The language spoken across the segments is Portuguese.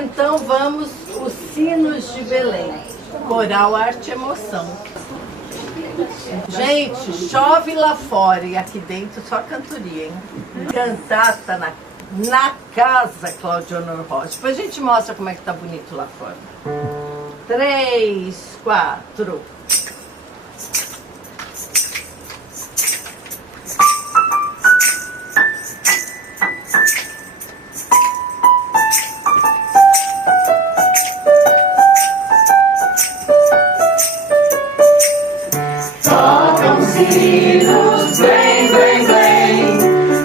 Então vamos os sinos de Belém. Coral Arte e Emoção. Gente, chove lá fora e aqui dentro só cantoria, hein? Cantata na casa, Cláudia Honor Rocha. Depois a gente mostra como é que tá bonito lá fora. 3, 4. Tocam sinos, vem, vem, vem,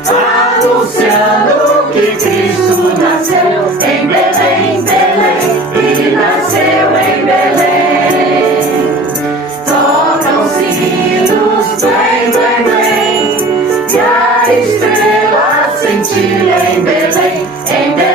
anunciando que Cristo nasceu em Belém, Belém, e nasceu em Belém. Tocam sinos, vem, vem, vem, e a estrela cintilha em Belém, em Belém.